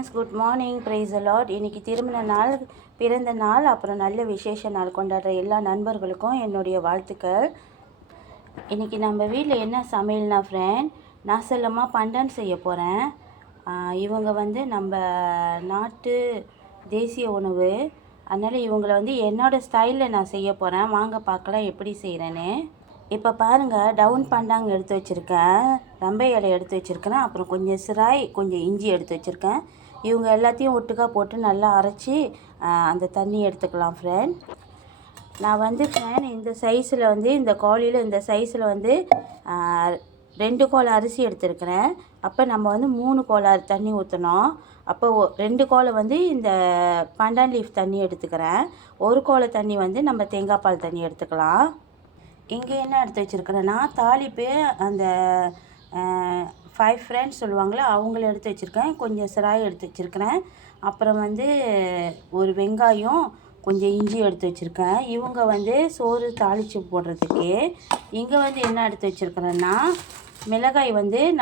Friends, good morning. Praise the Lord. இன்றைக்கி திருமண நாள், பிறந்த நாள், அப்புறம் நல்ல விசேஷ நாள் கொண்டாடுற எல்லா நண்பர்களுக்கும் என்னுடைய வாழ்த்துக்கள். இன்றைக்கி நம்ம வீட்டில் என்ன சமையல்னா ஃப்ரெண்ட், நான் செல்லமாக பண்டன் செய்ய போகிறேன். இவங்க நம்ம நாட்டு தேசிய உணவு, அதனால் இவங்களை என்னோடய ஸ்டைலில் நான் செய்ய போகிறேன். வாங்க பார்க்கலாம் எப்படி செய்கிறேன்னு. இப்போ பாருங்கள், டவுன் பண்டாங்க எடுத்து வச்சுருக்கேன், ரம்பை இலை எடுத்து வச்சுருக்கேன், அப்புறம் கொஞ்சம் சிராய், கொஞ்சம் இஞ்சி எடுத்து வச்சுருக்கேன். இவங்க எல்லாத்தையும் ஒட்டுக்கா போட்டு நல்லா அரைச்சி அந்த தண்ணி எடுத்துக்கலாம் ஃப்ரெண்ட். நான் ஃப்ரெண்ட் இந்த சைஸில் இந்த கோழியில் இந்த சைஸில் 2 கோலை அரிசி எடுத்துருக்கிறேன். அப்போ நம்ம 3 கோலை தண்ணி ஊற்றணும். அப்போ 2 கோலை இந்த பண்டான் லீஃப் தண்ணி எடுத்துக்கிறேன். 1 கோலை தண்ணி நம்ம தேங்காய் பால் தண்ணி எடுத்துக்கலாம். இங்கே என்ன எடுத்து வச்சுருக்கிறேன்னா, தாளிப்பு அந்த 5 ஃப்ரெண்ட்ஸ் சொல்லுவாங்களே அவங்கள எடுத்து வச்சுருக்கேன். கொஞ்சம் சிராய் எடுத்து வச்சுருக்கிறேன். அப்புறம் ஒரு வெங்காயம், கொஞ்சம் இஞ்சி எடுத்து வச்சுருக்கேன். இவங்க சோறு தாளித்து போடுறதுக்கு. இங்கே என்ன எடுத்து வச்சுருக்கிறேன்னா, மிளகாய்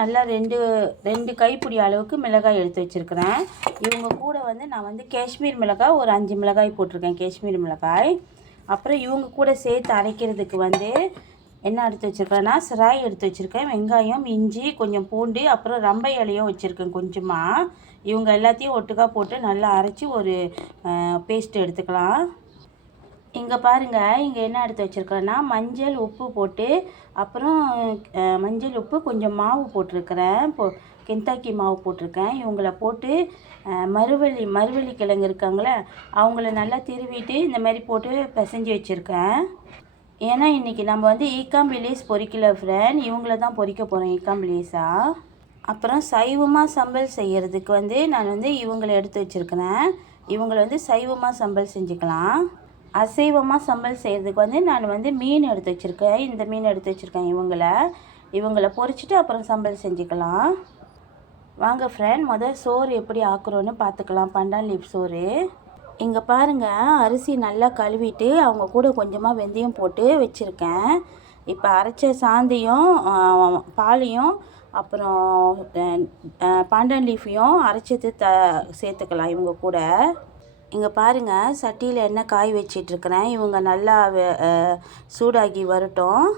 நல்லா 2 கைப்பிடி அளவுக்கு மிளகாய் எடுத்து வச்சுருக்கிறேன். இவங்க கூட நான் காஷ்மீர் மிளகாய் ஒரு 5 மிளகாய் போட்டிருக்கேன், காஷ்மீர் மிளகாய். அப்புறம் இவங்க கூட சேர்த்து அரைக்கிறதுக்கு என்ன எடுத்து வச்சுருக்கேன்னா, சிராய் எடுத்து வச்சுருக்கேன், வெங்காயம், இஞ்சி, கொஞ்சம் பூண்டு, அப்புறம் ரம்பை இலையும் வச்சுருக்கேன் கொஞ்சமாக. இவங்க எல்லாத்தையும் ஒட்டுக்கா போட்டு நல்லா அரைச்சி ஒரு பேஸ்ட் எடுத்துக்கலாம். இங்கே பாருங்கள், இங்கே என்ன எடுத்து வச்சுருக்கேன்னா, மஞ்சள், உப்பு போட்டு, அப்புறம் மஞ்சள், உப்பு, கொஞ்சம் மாவு போட்டிருக்கிறேன், கென்டாக்கி மாவு போட்டிருக்கேன். இவங்கள போட்டு மருவள்ளி கிழங்கு இருக்காங்களே அவங்கள நல்லா திருவிட்டு இந்த மாதிரி போட்டு பிசைஞ்சு வச்சுருக்கேன். ஏன்னா இன்றைக்கி நம்ம ஈக்காம்பிலீஸ் பொரிக்கல ஃப்ரெண்ட், இவங்கள தான் பொரிக்க போகிறோம் ஈக்காம்பிலீஸாக. அப்புறம் சைவமாக சம்பல் செய்கிறதுக்கு நான் இவங்களை எடுத்து வச்சுருக்கிறேன். இவங்களை சைவமாக சம்பல் செஞ்சுக்கலாம். அசைவமாக சம்பல் செய்கிறதுக்கு நான் மீன் எடுத்து வச்சுருக்கேன். இந்த மீன் எடுத்து வச்சுருக்கேன். இவங்களை பொரிச்சிட்டு அப்புறம் சம்பல் செஞ்சுக்கலாம். வாங்க ஃப்ரெண்ட், சோறு எப்படி ஆக்குறோன்னு பார்த்துக்கலாம். பண்டான் லீஃப் சோறு. இங்கே பாருங்கள், அரிசி நல்லா கழுவிட்டு அவங்க கூட கொஞ்சமாக வெந்தயம் போட்டு வச்சுருக்கேன். இப்போ அரைச்ச சாந்தையும் பாலையும் அப்புறம் பண்டான் லீஃபையும் அரைச்சது சேர்த்துக்கலாம் இவங்க கூட. இங்கே பாருங்கள், சட்டியில் எண்ணெய் காய் வச்சிட்ருக்கிறேன். இவங்க நல்லா சூடாகி வரட்டும்.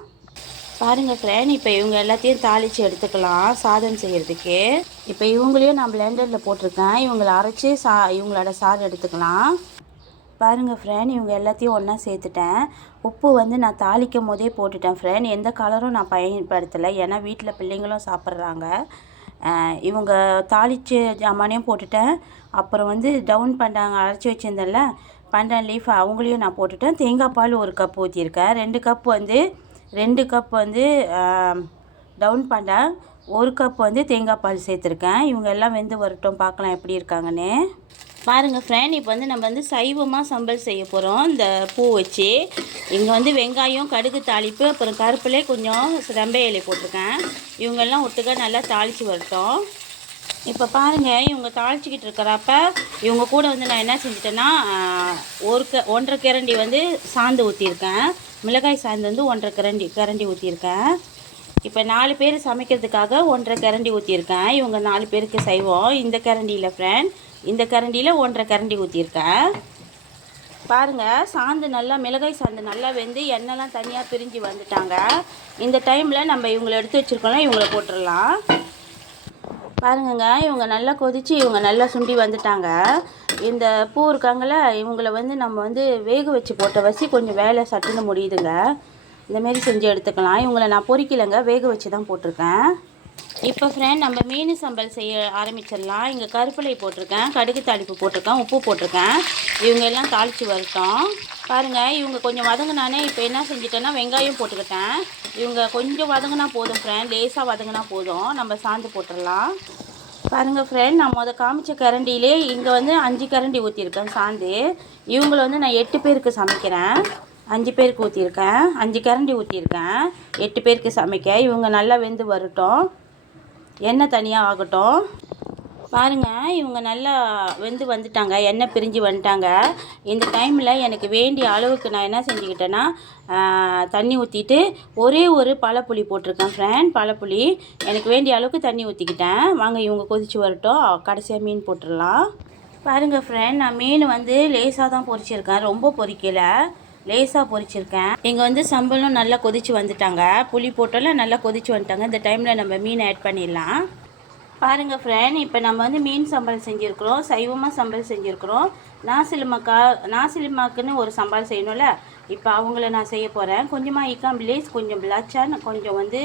பாருங்கள் ஃப்ரெண்ட், இப்போ இவங்க எல்லாத்தையும் தாளித்து எடுத்துக்கலாம் சாதம் செய்கிறதுக்கு. இப்போ இவங்களையும் நான் பிளெண்டரில் போட்டிருக்கேன். இவங்களை அரைச்சி இவங்களோட சாறு எடுத்துக்கலாம். பாருங்கள் ஃப்ரெண்ட், இவங்க எல்லாத்தையும் ஒன்றா சேர்த்துட்டேன். உப்பு நான் தாளிக்கும் போதே போட்டுட்டேன் ஃப்ரெண்ட். எந்த கலரும் நான் பயன்படுத்தலை, ஏன்னா வீட்டில் பிள்ளைங்களும் சாப்பிட்றாங்க. இவங்க தாளித்து ஜாமானையும் போட்டுட்டேன். அப்புறம் டவுன் பண்டாங்க அரைச்சி வச்சுருந்தேன்ல பண்டான் லீஃப், அவங்களையும் நான் போட்டுட்டேன். தேங்காய் பால் 1 கப் ஊற்றிருக்கேன். 2 கப் டவுன் பண்டான், 1 கப் தேங்காய் பால் சேர்த்துருக்கேன். இவங்க எல்லாம் வெந்து வரட்டும், பார்க்கலாம் எப்படி இருக்காங்கன்னு. பாருங்கள் ஃப்ரெண்ட், இப்போ நம்ம சைவமாக சம்பல் செய்ய போகிறோம். இந்த பூ வச்சு இங்கே வெங்காயம், கடுகு தாளிப்பு, அப்புறம் கருப்பிலே கொஞ்சம் ரம்பை இலை போட்டிருக்கேன். இவங்கெல்லாம் ஒட்டுக்கா நல்லா தாளித்து வரட்டும். இப்போ பாருங்கள், இவங்க தாளிச்சிக்கிட்டு இருக்கிறப்ப இவங்க கூட நான் என்ன செஞ்சிட்டேன்னா, 1.5 கரண்டி சாந்து ஊற்றிருக்கேன். மிளகாய் சாந்து 1.5 கரண்டி ஊற்றிருக்கேன். இப்போ 4 பேர் சமைக்கிறதுக்காக 1.5 கரண்டி ஊற்றிருக்கேன். இவங்க 4 பேருக்கு செய்வோம். இந்த கரண்டியில் ஃப்ரெண்ட், இந்த கரண்டியில் 1.5 கரண்டி ஊற்றிருக்கேன். பாருங்கள், சாந்து நல்லா மிளகாய் சாந்து நல்லா வெந்து எண்ணெய்லாம் தனியாக பிரிஞ்சு வந்துட்டாங்க. இந்த டைமில் நம்ம இவங்களை எடுத்து வச்சுருக்கோம்னா இவங்கள போட்டுடலாம். பாருங்கங்க, இவங்க நல்லா கொதித்து இவங்க நல்லா சுண்டி வந்துட்டாங்க. இந்த பூ இருக்காங்கள இவங்களை நம்ம வேக வச்சு போட்ட வச்சு கொஞ்சம் வேலை சட்டுன்னு முடியுதுங்க. இந்தமாரி செஞ்சு எடுத்துக்கலாம். இவங்களை நான் பொரிக்கலைங்க, வேக வச்சு தான் போட்டிருக்கேன். இப்போ ஃப்ரெண்ட், நம்ம மீன் சம்பல் செய்ய ஆரம்பிச்சிடலாம். இங்கே கருப்பிலை போட்டிருக்கேன், கடுகு தாளிப்பு போட்டிருக்கேன், உப்பு போட்டிருக்கேன். இவங்க எல்லாம் தாளித்து வரட்டும். பாருங்கள், இவங்க கொஞ்சம் வதங்கினானே இப்போ என்ன செஞ்சுட்டேன்னா வெங்காயம் போட்டுக்கிட்டேன். இவங்க கொஞ்சம் வதங்கினா போதும் ஃப்ரெண்ட், லேசாக வதங்கினா போதும். நம்ம சாந்து போட்டுடலாம். பாருங்கள் ஃப்ரெண்ட், நான் காமிச்ச கரண்டியிலே இங்கே 5 கரண்டி ஊற்றிருக்கேன் சாந்து. இவங்களை நான் 8 பேருக்கு சமைக்கிறேன். 5 பேருக்கு ஊற்றிருக்கேன், 5 கரண்டி ஊற்றிருக்கேன். 8 பேருக்கு சமைக்க. இவங்க நல்லா வெந்து வரட்டும், எண்ணெய் தனியாக ஆகட்டும். பாருங்கள், இவங்க நல்லா வெந்து வந்துட்டாங்க, எண்ணெய் பிரிஞ்சு வந்துட்டாங்க. இந்த டைமில் எனக்கு வேண்டிய அளவுக்கு நான் என்ன செஞ்சுக்கிட்டேன்னா, தண்ணி ஊற்றிட்டு ஒரே ஒரு பழப்புளி போட்டிருக்கேன் ஃப்ரெண்ட். பழப்புளி எனக்கு வேண்டிய அளவுக்கு தண்ணி ஊற்றிக்கிட்டேன். வாங்க இவங்க கொதித்து வரட்டும், கடைசியாக மீன் போட்டுடலாம். பாருங்கள் ஃப்ரெண்ட், நான் மீன் வந்து லேசாக தான் பொரிச்சிருக்கேன், ரொம்ப பொரிக்கலை, லேசாக பொரிச்சிருக்கேன். இங்கே வந்து சம்பளும் நல்லா கொதித்து வந்துட்டாங்க, புளி போட்டாலும் நல்லா கொதித்து வந்துட்டாங்க. இந்த டைமில் நம்ம மீன் ஆட் பண்ணிடலாம். பாருங்கள் ஃப்ரெண்ட், இப்போ நம்ம வந்து மீன் சம்பல் செஞ்சுருக்குறோம், சைவமாக சம்பல் செஞ்சுருக்குறோம். நாசிலிமாக்குன்னு ஒரு சம்பல் செய்யணும்ல, இப்போ அவங்கள நான் செய்ய போகிறேன். கொஞ்சமாக இக்காம்பிலேஸ், கொஞ்சம் பிளாச்சான், கொஞ்சம் வந்து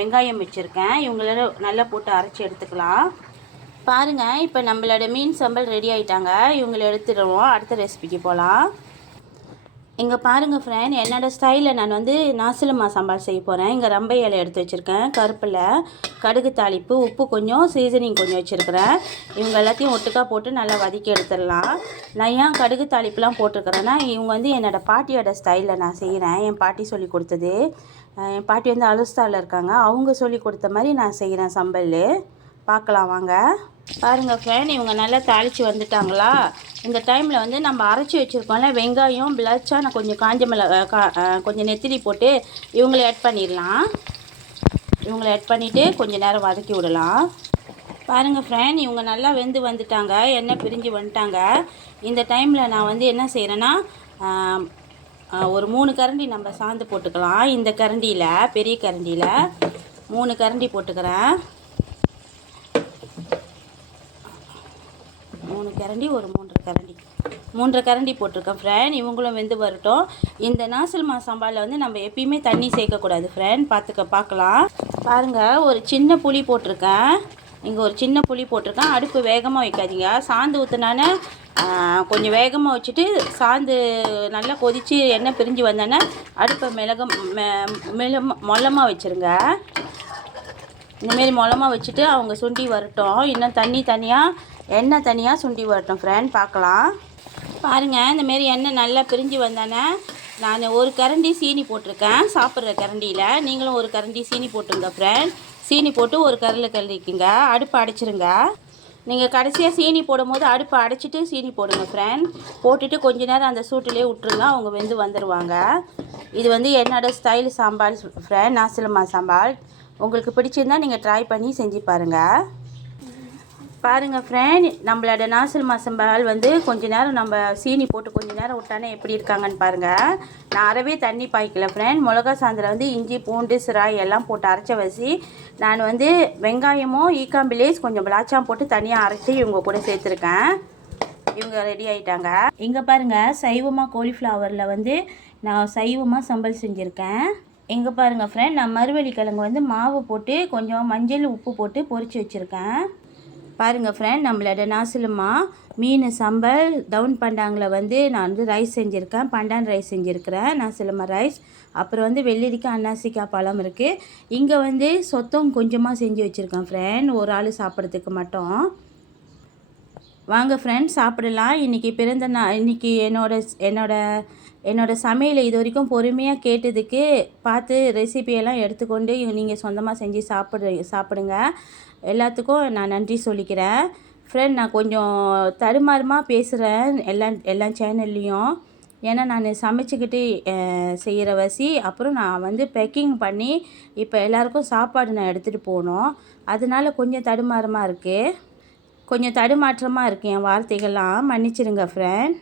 வெங்காயம் வச்சுருக்கேன். இவங்கள நல்லா போட்டு அரைச்சி எடுத்துக்கலாம். பாருங்கள், இப்போ நம்மளோட மீன் சம்பல் ரெடி ஆகிட்டாங்க. இவங்களை எடுத்துடுவோம், அடுத்த ரெசிபிக்கு போகலாம். இங்கே பாருங்கள் ஃப்ரெண்ட், என்னோடய ஸ்டைலில் நான் வந்து நாசிலமா சாம்பார் செய்ய போகிறேன். இங்கே ரம்பை இலை எடுத்து வச்சுருக்கேன், கருப்பில் கடுகு தாளிப்பு, உப்பு கொஞ்சம், சீசனிங் கொஞ்சம் வச்சுருக்கிறேன். இவங்க எல்லாத்தையும் ஒட்டுக்காக போட்டு நல்லா வதக்கி எடுத்துடலாம். நான் ஏன் கடுகு தாளிப்புலாம் போட்டிருக்கிறேன்னா, இவங்க வந்து என்னோடய பாட்டியோட ஸ்டைலில் நான் செய்கிறேன். என் பாட்டி சொல்லி கொடுத்தது. என் பாட்டி வந்து அலுஸ்தாவில் இருக்காங்க, அவங்க சொல்லி கொடுத்த மாதிரி நான் செய்கிறேன் சம்பல். பார்க்கலாம் வாங்க. பாருங்கள் ஃப்ரெண்ட், இவங்க நல்லா தாளித்து வந்துட்டாங்களா? இந்த டைமில் வந்து நம்ம அரைச்சி வச்சுருக்கோம்ல வெங்காயம், பிளாச்சா, நான் கொஞ்சம் காஞ்ச கொஞ்சம் நெத்திலி போட்டு இவங்களை ஆட் பண்ணிடலாம். இவங்களை ஆட் பண்ணிவிட்டு கொஞ்சம் நேரம் வதக்கி விடலாம். பாருங்கள் ஃப்ரெண்ட், இவங்க நல்லா வெந்து வந்துட்டாங்க, எண்ணெய் பிரிஞ்சு வந்துட்டாங்க. இந்த டைமில் நான் வந்து என்ன செய்கிறேன்னா, ஒரு 3 கரண்டி நம்ம சாந்து போட்டுக்கலாம். இந்த கரண்டியில், பெரிய கரண்டியில் 3 கரண்டி போட்டுக்கிறேன். 3 கரண்டி, ஒரு 3 கரண்டி போட்டிருக்கேன் ஃப்ரெண்ட். இவங்களும் வெந்து வரட்டும். இந்த நாசில்மா சாம்பாரில் வந்து நம்ம எப்பயுமே தண்ணி சேர்க்கக்கூடாது ஃப்ரெண்ட், பார்க்கலாம். பாருங்கள், ஒரு சின்ன புளி போட்டிருக்கேன். இங்கே ஒரு சின்ன புளி போட்டிருக்கேன். அடுப்பு வேகமாக வைக்காதீங்க, சாந்து ஊற்றினானே கொஞ்சம் வேகமாக வச்சுட்டு, சாந்து நல்லா கொதித்து எண்ணெய் பிரிஞ்சு வந்தோன்னே அடுப்பை மொல்லமாக வச்சுருங்க. இந்தமாரி மொல்லமாக வச்சுட்டு அவங்க சுண்டி வரட்டும். இன்னும் எண்ணெய் தனியாக சுண்டி வரட்டும் ஃப்ரெண்ட், பார்க்கலாம். பாருங்கள், இந்தமாரி எண்ணெய் நல்லா பிரிஞ்சு வந்தானே நான் ஒரு கரண்டி சீனி போட்டிருக்கேன், சாப்பிட்ற கரண்டியில். நீங்களும் ஒரு கரண்டி சீனி போட்டுருங்க ஃப்ரெண்ட். சீனி போட்டு ஒரு கரண்டிக்குங்க, அடுப்பை அடைச்சிருங்க. நீங்கள் கடைசியாக சீனி போடும்போது அடுப்பை அடைச்சிட்டு சீனி போடுங்க ஃப்ரெண்ட். போட்டுட்டு கொஞ்ச நேரம் அந்த சூட்டிலே விட்டுருங்க, அவங்க வெந்து வந்துடுவாங்க. இது வந்து என்னோடய ஸ்டைல் சாம்பார் ஃப்ரெண்ட், நாசிலமா சாம்பார். உங்களுக்கு பிடிச்சிருந்தால் நீங்கள் ட்ரை பண்ணி செஞ்சு பாருங்கள். பாருங்கள் ஃப்ரெண்ட், நம்மளோட நாசிலமா சாம்பார் வந்து கொஞ்ச நேரம் நம்ம சீனி போட்டு கொஞ்ச நேரம் விட்டானே எப்படி இருக்காங்கன்னு பாருங்கள். நான் அறவே தண்ணி பாய்க்கல ஃப்ரெண்ட். மிளகா சாந்தில் வந்து இஞ்சி, பூண்டு, சிராய் எல்லாம் போட்டு அரைச்ச வச்சு நான் வந்து வெங்காயமும், ஈக்காம்பிலேஸ், கொஞ்சம் பிளாச்சாம் போட்டு தனியாக அரைச்சி இவங்க கூட சேர்த்துருக்கேன். இவங்க ரெடி ஆகிட்டாங்க. இங்கே பாருங்கள், சைவமாக காலிஃப்ளவரில் வந்து நான் சைவமாக சம்பல் செஞ்சுருக்கேன். இங்கே பாருங்கள் ஃப்ரெண்ட், நான் மறுவள்ளி கிழங்கு வந்து மாவு போட்டு கொஞ்சம் மஞ்சள், உப்பு போட்டு பொரித்து வச்சுருக்கேன். பாருங்கள் ஃப்ரெண்ட், நம்மளோட நாசிலமா மீன் சம்பல் டவுன் பண்டாங்கில் வந்து நான் வந்து ரைஸ் செஞ்சுருக்கேன், பண்டான் ரைஸ் செஞ்சுருக்கிறேன், நாசிலமா ரைஸ். அப்புறம் வந்து வெள்ளரிக்காய், அன்னாசிக்காய் பழம் இருக்குது. இங்கே வந்து சொத்தம் கொஞ்சமாக செஞ்சு வச்சுருக்கேன் ஃப்ரெண்ட், ஒரு ஆள் சாப்பிட்றதுக்கு மட்டும். வாங்க ஃப்ரெண்ட் சாப்பிடலாம். இன்றைக்கி பிறந்த நாள். இன்றைக்கி என்னோட சமையலை இது வரைக்கும் பொறுமையாக கேட்டதுக்கு பார்த்து ரெசிபியெல்லாம் எடுத்துக்கொண்டு நீங்கள் சொந்தமாக செஞ்சு சாப்பிடுங்க. எல்லாத்துக்கும் நான் நன்றி சொல்லிக்கிறேன் ஃப்ரெண்ட். நான் கொஞ்சம் தடுமாறமாக பேசுகிறேன் எல்லா சேனல்லையும், ஏன்னா நான் சமைச்சிக்கிட்டு செய்கிற வசி. அப்புறம் நான் வந்து பேக்கிங் பண்ணி இப்போ எல்லாேருக்கும் சாப்பாடு நான் எடுத்துகிட்டு போகணும், அதனால் கொஞ்சம் தடுமாற்றமாக இருக்குது என் வார்த்தைகள்லாம், மன்னிச்சிடுங்க ஃப்ரெண்ட்.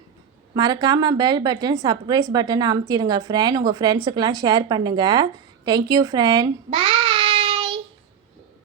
மறக்காமல் பெல் பட்டன், சப்ஸ்கிரைப் பட்டன் அமுத்திடுங்க ஃப்ரெண்ட். உங்கள் ஃப்ரெண்ட்ஸுக்கெல்லாம் ஷேர் பண்ணுங்கள். Thank you friend.